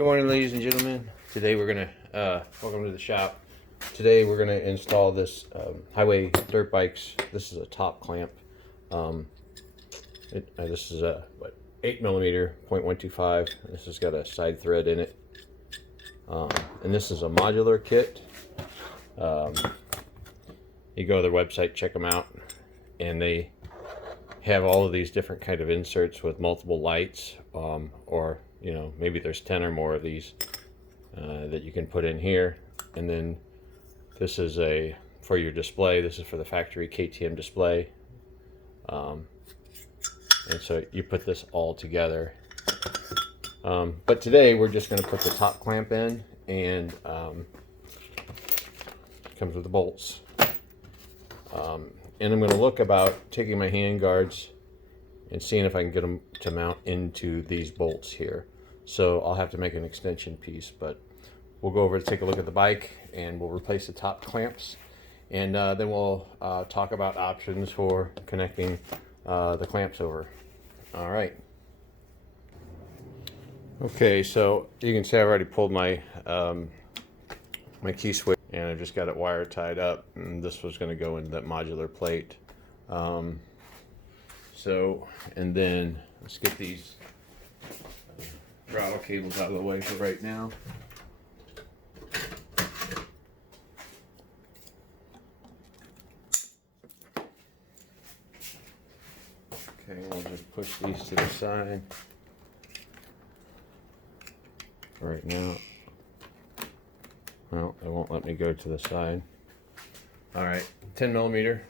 Good morning, ladies and gentlemen. Today we're gonna welcome to the shop. Today we're gonna install this highway dirt bikes. This is a top clamp. This is a 8mm 0.125. This has got a side thread in it, and this is a modular kit. You go to their website, check them out, and they have all of these different kind of inserts with multiple lights, or you know, maybe there's 10 or more of these that you can put in here. And then this is for your display. This is for the factory KTM display, and so you put this all together. But today we're just going to put the top clamp in, and it comes with the bolts. And I'm going to look about taking my hand guards and seeing if I can get them to mount into these bolts here. So I'll have to make an extension piece, but we'll go over to take a look at the bike, and we'll replace the top clamps, and then we'll talk about options for connecting the clamps over. All right. Okay, so you can see I've already pulled my my key switch, and I just got it wire tied up, and this was going to go into that modular plate. And then let's get these throttle cables out of the way for right now. Okay, we'll just push these to the side right now. Well, it won't let me go to the side. All right, 10mm.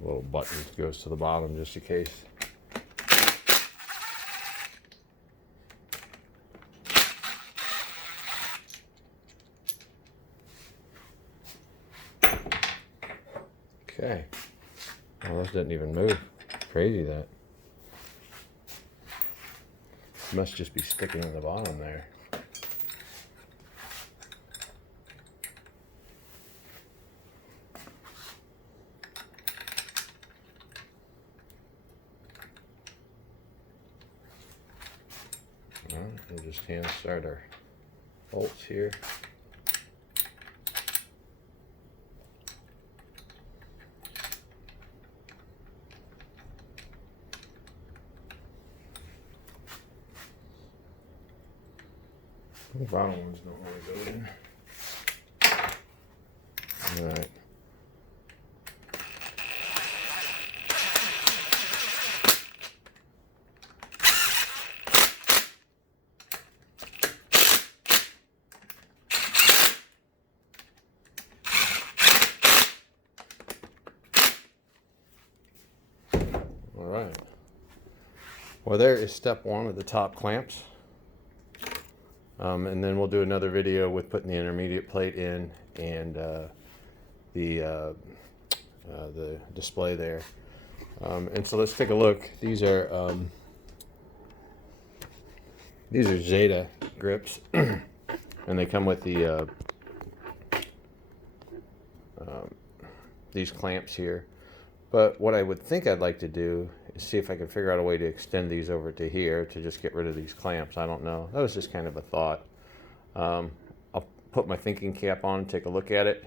Little button goes to the bottom just in case. Okay. Well, this didn't even move. Crazy that. It must just be sticking in the bottom there. Well, we'll just hand start our bolts here. The bottom ones don't want to go in. All right. All right. Well, there is step one of the top clamps. And then we'll do another video with putting the intermediate plate in and the display there. And so let's take a look. These are Zeta grips, and they come with the these clamps here. But what I would think I'd like to do is see if I can figure out a way to extend these over to here to just get rid of these clamps. I don't know. That was just kind of a thought. I'll put my thinking cap on and take a look at it.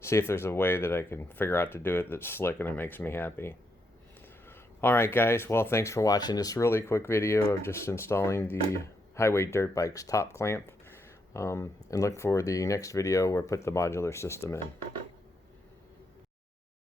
See if there's a way that I can figure out to do it that's slick and it makes me happy. All right, guys. Well, thanks for watching this really quick video of just installing the highway dirt bike's top clamp. And look for the next video where I put the modular system in.